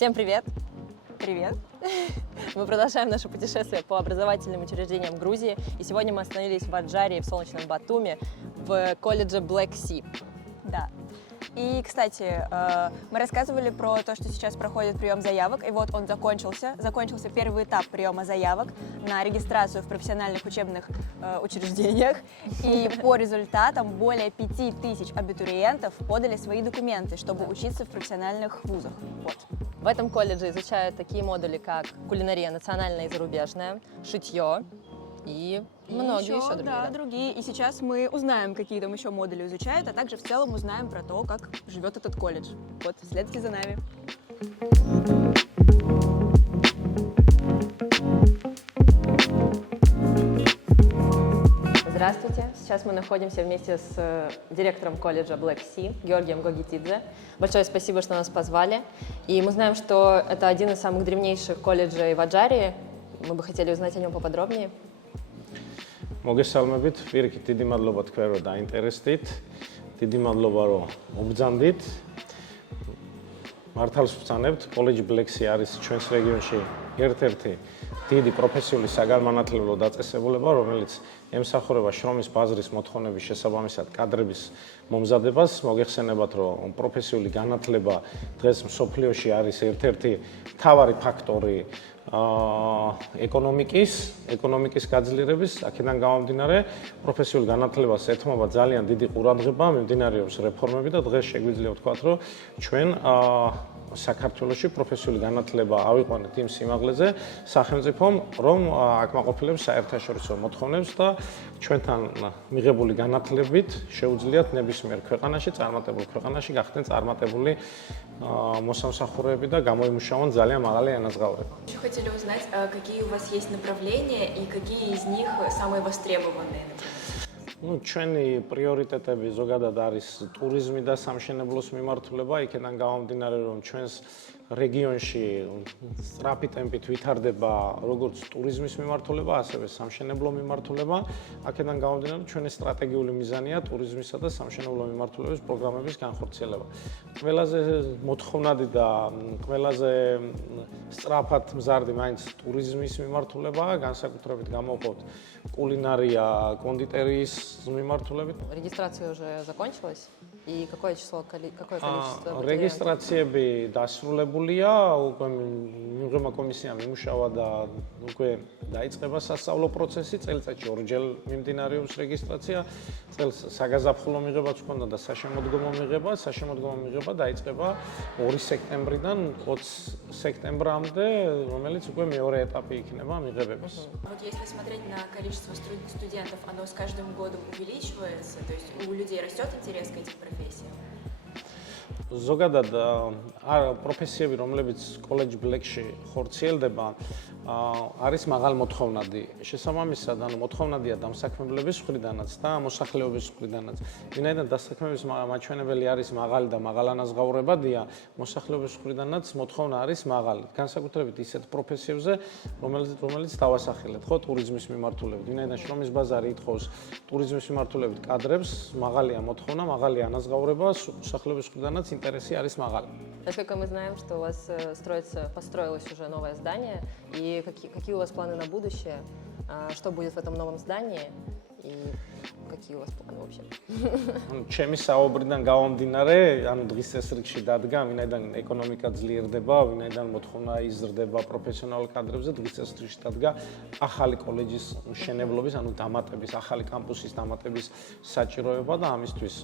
Всем привет! Привет! Мы продолжаем наше путешествие по образовательным учреждениям Грузии. И сегодня мы остановились в Аджарии, в солнечном Батуми, в колледже Black Sea. Да. И, кстати, мы рассказывали про то, что сейчас проходит прием заявок, и вот он закончился. Закончился первый этап приема заявок на регистрацию в профессиональных учебных учреждениях. И по результатам более 5000 абитуриентов подали свои документы, чтобы учиться в профессиональных вузах. Вот. В этом колледже изучают такие модули, как кулинария национальная и зарубежная, шитье и многие еще другие. Да, другие. И сейчас мы узнаем, какие там еще модули изучают, а также в целом узнаем про то, как живет этот колледж. Вот, следуйте за нами. Здравствуйте! Сейчас мы находимся вместе с директором колледжа Black Sea Георгием Гогитидзе. Большое спасибо, что нас позвали. И мы знаем, что это один из самых древнейших колледжей в Аджарии. Мы бы хотели узнать о нем поподробнее. მოგესალმებით, პირიქით დიდი მადლობა თქვენ რომ დაინტერესდით. დიდი მადლობა რომ მობრძანდით. მართალს ვწანებთ, კოლეჯი Black Sea არის ჩვენს რეგიონში ერთ-ერთი დიდი პროფესიული საგანმანათლებლო დაწესებულება, რომელიც ემსახურება შრომის ბაზრის მოთხოვნების შესაბამისად კადრების მომზადებას. მოგეხსენებათ, რომ პროფესიული განათლება დღეს მსოფლიოში არის ერთ-ერთი მთავარი ფაქტორი ეკონომიკის გაძლიერების, აქედან გამომდინარე, პროფესიულ განათლებას ეთმობა ძალიან დიდი ყურადღება, მიმდინარეობს რეფორმები და დღეს შეგვიძლია ვთქვათ, რომ ჩვენ საქართველოში პროფესიული განათლება ავიყვანეთ იმ სიმაღლეზე სახელმწიფომ, რომ აკმაყოფილებს საერთაშორისო მოთხოვნებს და ჩვენთან მიღებული განათლებით შეუძლიათ ნებისმიერ ქვეყანაში, წარმატებულ ქვეყანაში გახდნენ წარმატებული მოსამსახურეები და გამოიმუშავონ ძალიან მაღალი ანაზღაურება. Хотели узнать, какие у вас есть направления и какие из них самые востребованные? ჩვენი პრიორიტეტები ზოგადად არის ტურიზმი და სამშენებლოს მიმართულება, იქიდან გამომდინარე, რომ ჩვენს რეგიონში სწრაფი ტემპით ვითარდება როგორც ტურიზმის მიმართულება, ასევე სამშენებლო მიმართულება. აქედან გამომდინარე, ჩვენი სტრატეგიული მიზანია ტურიზმისა და სამშენებლო მიმართულების პროგრამების განხორციელება. ყველაზე მოთხოვნადი და ყველაზე სწრაფად მზარდი მაინც ტურიზმის მიმართულებაა, განსაკუთრებით გამოვყოთ кулинария, кондитерიის მიმართულებით. Регистрация уже закончилась? И какое количество? რეგისტრაციები დასრულებულია, უკვე მიღება კომისია მიმუშავა და უკვე დაიწყება სასწავლო პროცესი, წელიწადში ორჯერ მიმდინარეობს რეგისტრაცია. წელს საგაზაფხულო მიღებაც ჰქონდა და საშემოდგომო მიღება. საშემოდგომო მიღება დაიწყება 2 სექტემბრიდან 20 სექტემბრამდე, რომელიც უკვე მეორე ეტაპი იქნება მიღებების. Вот если смотреть на количество студентов, оно с каждым годом увеличивается, то есть у людей растет интерес к этим профессиям? ზოგადად პროფესიები, რომლებიც კოლეჯ Black-ში ხორციელდება, არის მაღალ მოთხოვნადი. შესაბამისად, მოთხოვნადია დამსაქმებლების მხრიდანაც და მოსახლეობის მხრიდანაც. ვინაიდან დასაქმების მაჩვენებელი არის მაღალი და მაღალანაზღაურებადია, მოსახლეობის მხრიდანაც მოთხოვნა არის მაღალი. განსაკუთრებით ისეთ პროფესიებზე, რომელიც დავასახელეთ, ხო, ტურიზმის მიმართულებით. ვინაიდან შრომის ბაზარი ითხოვს ტურიზმის მიმართულებით კადრებს, მაღალია მოთხოვნა, მაღალია ანაზღაურება, მოსახლეობის მხრიდანაც интересы არის მაღალი. Насколько мы знаем, что у вас построилось уже новое здание, и какие у вас планы на будущее, что будет в этом новом здании, и какие у вас планы вообще? ჩემი საუბრიდან გამომდინარე, ანუ დღის წესრიგში დადგა, ვინაიდან ეკონომიკა ძლიერდება, ვინაიდან მოთხოვნა იზრდება პროფესიონალ კადრებზე, დღის წესრიგში დადგა ახალი კოლეჯის მშენებლობის, ანუ დამატების, ახალი კამპუსის დამატების საჭიროება და ამისთვის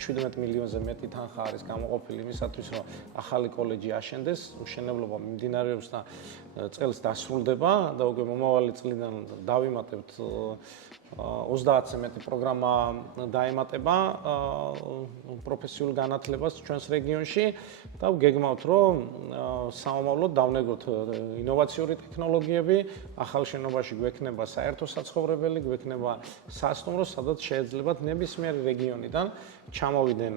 17 მილიონზე მეტი თანხა არის გამოყოფილი იმისათვის, რომ ახალი კოლეჯი აშენდეს, მშენებლობა მიმდინარეობს და წელს დასრულდება და უკვე მომავალი წლიდან დავიმატებთ 30-ზე მეტი პროგრამა დაემატება პროფესიულ განათლებას ჩვენს რეგიონში და ვგეგმავთ, რომ სამომავლოდ დავნეგოთ ინოვაციური ტექნოლოგიები, ახალ შენობაში გვექნება საერთო საცხოვრებელი, გვექნება სასტუმრო, სადაც შეეძლებათ ნებისმიერი რეგიონიდან ჩამოვიდნენ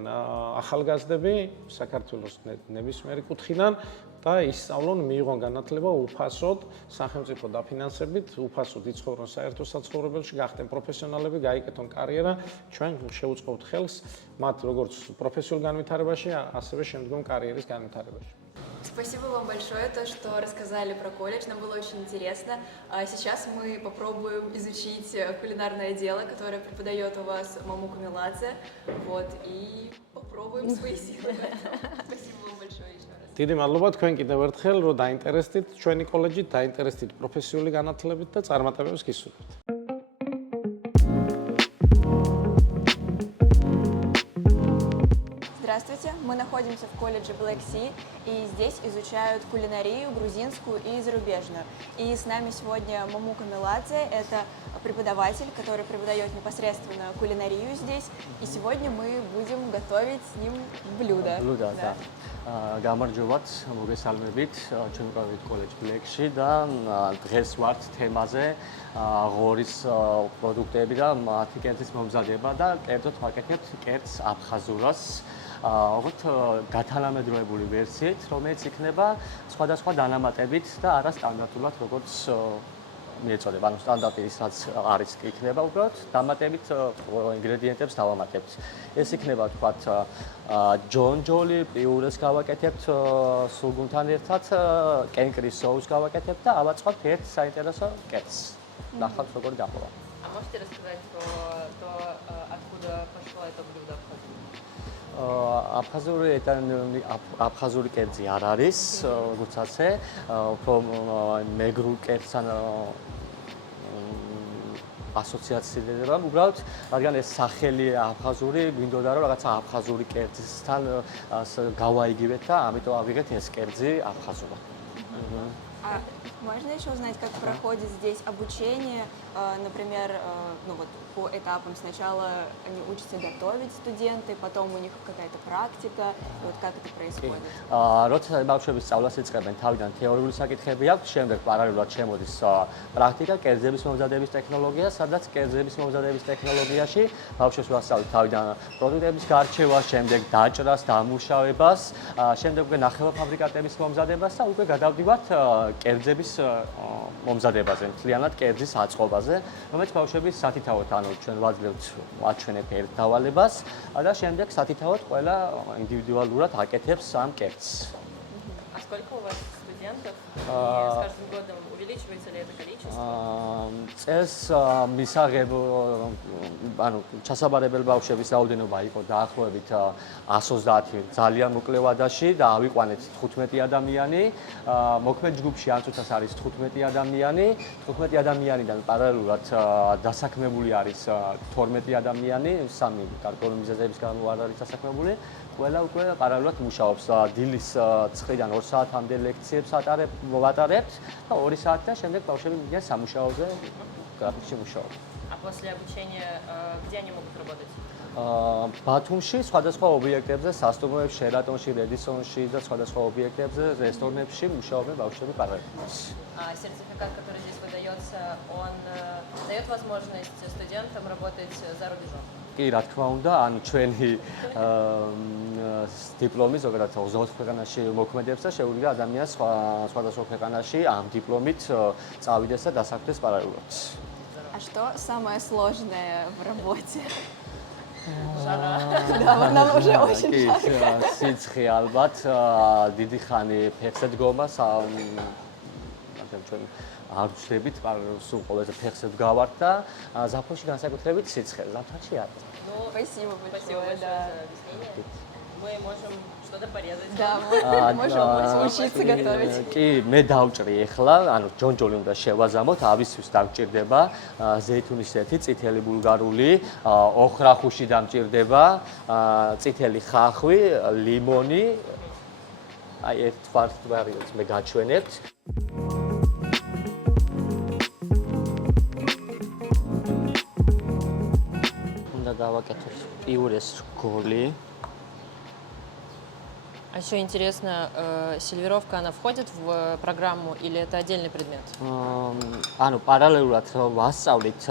ახალგაზრდები საქართველოს ნებისმიერი კუთხიდან და ისწავლონ, მიიღონ განათლება უფასოდ, სახელმწიფო დაფინანსებით, უფასოდ იცხოვრონ საერთო საცხოვრებელში, გახდნენ პროფესიონალები, გაიკეთონ კარიერა, ჩვენ შევუწყობთ ხელს მათ როგორც პროფესიულ განვითარებაში, ასევე შემდგომ კარიერის განვითარებაში. Спасибо вам большое, то, что рассказали про колледж, нам было очень интересно. А сейчас мы попробуем изучить кулинарное дело, которое преподает у вас Мамука Меладзе, вот, и попробуем свои силы в этом. Спасибо вам большое еще раз. დიდი მადლობა თქვენ კიდევ ერთხელ, რომ დაინტერესდით ჩვენი კოლეჯით, დაინტერესდით პროფესიული განათლებით და წარმატებებს გისურვებთ. Здравствуйте, мы находимся в колледже Black Sea, и здесь изучают кулинарию грузинскую и зарубежную. И с нами сегодня Мамука Меладзе, это преподаватель, который преподает непосредственно кулинарию здесь. И сегодня мы будем готовить с ним блюда. Блюда, да. გამარჯობათ, მოგესალმებით, ჩვენ ვიყავით კოლეჯ ბლეკში და დღეს ვართ თემაზე ღორის პროდუქტები და მათი კერძის მომზადება და კერძოდ ვაკეთებთ კერძს აფხაზურას. ოღონდ გათანამედროვებული ვერსიით, რომელიც იქნება სხვადასხვა დანამატებით და არა სტანდარტულად, როგორც მიეწოდება, ანუ სტანდარტი ისაც არის იქნება უბრალოდ დამატებით ინგრედიენტებს დავამატებთ. ეს იქნება თქვათ ჯონჯოლი, პიურეს გავაკეთებთ სულგუნთან ერთად, კენკრის соус გავაკეთებთ და ავაწყობთ ერთ საინტერესო კერძს. ნახავთ როგორ დაყოლა. А можете рассказать про то, откуда пошло это блюдо? აფხაზური კერძი არ არის, როგორც ასე, უფრო მეგრულ კერძთან ასოციაციირდება, უბრალოდ, რადგან ეს სახელი აფხაზური, გვინდოდა რომ რაღაცა აფხაზური კერძისთან გავაიგივეთ და ამიტომ ავიღეთ ეს კერძი აფხაზურა. А можно еще узнать, как проходит здесь обучение, например, ну вот по этапам. Сначала они учатся готовить студенты, потом у них какая-то практика, и вот как это происходит? როცა ბავშვები სწავლას იწყებენ, თავიდან თეორიული საკითხები აქვს, შემდეგ პარალელურად შემოდის პრაქტიკა, კერძების მომზადების ტექნოლოგია, სადაც კერძების მომზადების ტექნოლოგიაში ბავშვებს ვასწავლით თავიდან პროდუქტების გარჩევას, შემდეგ დაჭრას, დამუშავებას, შემდეგ უკვე ნახევარფაბრიკატების მომზადებას და უკვე გადავდივართ კერძების მომზადებაზე, მთლიანად კერძის აწყობაზე, რომელიც ბავშვები სათითაოდ, ანუ ჩვენ ვაძლევთ აჩვენებთ ერთ დავალებას და შემდეგ სათითაოდ ყველა ინდივიდუალურად აკეთებს ამ კერძს. А сколько у вас студентов? И с каждым годом увеличивается ли это количество? წელს მისაღებ ანუ ჩასაბარებელ ბავშვების რაოდენობა იყო დაახლოებით 130 ძალიან მოკლე ვადაში და ავიყვანეთ 15 ადამიანი. მოქმედ ჯგუფში ამ წუთას არის 15 ადამიანი. 15 ადამიანიდან პარალელურად დასაქმებული არის 12 ადამიანი, სამი გარკვეული მიზეზების გამო არ არის დასაქმებული. ყველა უკვე პარალელურად მუშაობს. დილის 9-დან 2 საათამდე ლექციებს ვატარებთ და 2 საათიდან შემდეგ ბავშვები მიდიან სამუშაოზე გრაფიკში მუშაობენ. А после обучения где они могут работать? ბათუმში სხვადასხვა ობიექტებზე, სასტუმროებში, შერატონში, რედისონში და სხვადასხვა ობიექტებზე, რესტორნებში მუშაობენ ბავშვები პარალელურად. А сертификат, который здесь выдается, он дает возможность студентам работать за рубежом? კი, რა თქმა უნდა, ანუ ჩვენი დიპლომი ზოგადად 24 ქვეყანაში მოქმედებს და შეუძლია ადამიანს სხვადასხვა ქვეყანაში ამ დიპლომით წავიდეს და დასაქმდეს პარალელურად. А что самое сложное в работе? Жара. Да, вот нам уже очень კი, жарко. სიცხე ალბათ, დიდი ხანი ფეხზე დგომა, ჩვენ არ ვშლებით, სულ ყველაზე фехზე ვგავართ და ზაფხულში განსაკუთრებით სიცხე, ზამთარში არ. Ну, Спасибо спасибо большое, большое да. за объяснение. Мы можем что-то порезать. Да, мы можем учиться готовить. კი, მე დავჭრი ახლა, ანუ ჯონჯოლი უნდა შევაზამოთ, ავისთვის დამჭირდება ზეითუნისეთი, წითელი ბულგარული, ოხრახუში დამჭირდება, წითელი ხახვი, ლიმონი. აი ერთ ვარიოტს მე გაჩვენებთ. Давакетов пиурес голи. А еще интересно, сервировка, она входит в программу или это отдельный предмет? ანუ პარალელურად ვასწავლით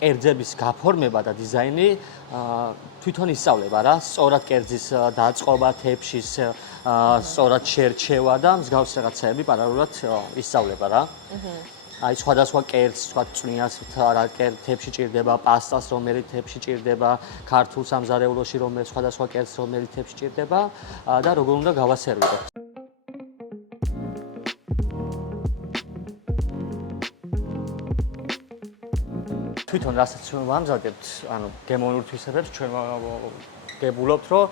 კერძების გაფორმება და დიზაინი თვითონ ისწავლება რა, სწორად კერძის დაწყობა, თეფშის სწორად შერჩევა და მსგავს რაღაცები პარალელურად ისწავლება რა. აი სხვადასხვა კერძს, სხვა წვნიანს რა თებში ჭირდება, პასტას რომელიც თებში ჭირდება, ქართულ სამზარეულოში რომელიც სხვადასხვა კერძს რომელიც თებში ჭირდება და როგორ უნდა გავასერვიროთ. თვითონ რასაც ვამზადებთ, ანუ გემოვნურ თვისებებს ჩვენ გებულობთ, რომ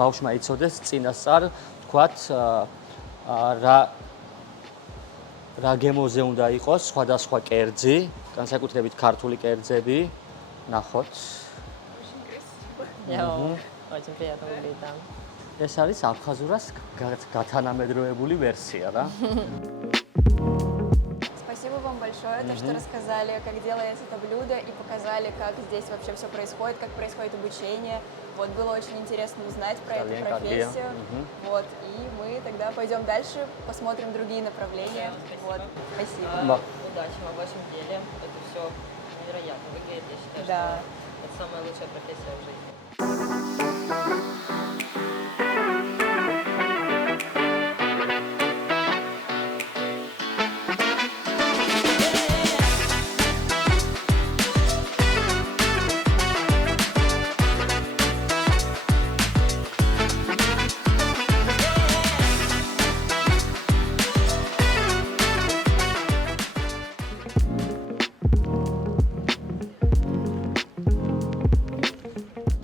ბავშვმა იცოდეს წინასწარ, თქვათ, რა გემოზე უნდა იყოს სხვადასხვა კერძი, განსაკუთრებით ქართული კერძები, ნახოთ. Очень приятно выглядит, да. ეს არის აფხაზურას გათანამედროვებული ვერსია რა. Спасибо вам большое, то, что рассказали, как делается это блюдо и показали, как здесь вообще все происходит, как происходит обучение. Вот, было очень интересно узнать про эту профессию. Вот, и мы тогда пойдем дальше, посмотрим другие направления. Вот, спасибо. Удачи вам в вашем деле. Это все невероятно выглядит. Я считаю, Да. что это самая лучшая профессия в жизни.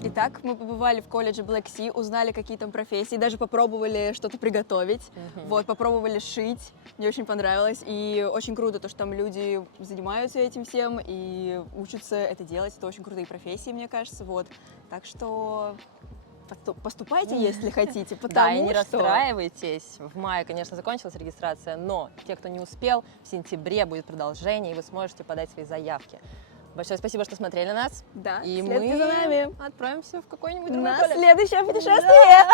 Итак, мы побывали в колледже Black Sea, узнали, какие там профессии, даже попробовали что-то приготовить, вот, попробовали шить, мне очень понравилось, и очень круто то, что там люди занимаются этим всем и учатся это делать, это очень крутые профессии, мне кажется, вот, так что поступайте, если хотите, потому Да, и не что... расстраивайтесь. В мае, конечно, закончилась регистрация, но те, кто не успел, в сентябре будет продолжение, и вы сможете подать свои заявки. Большое спасибо, что смотрели нас. Да, И следуйте мы за нами отправимся в какой-нибудь другой на колледж. следующее путешествие!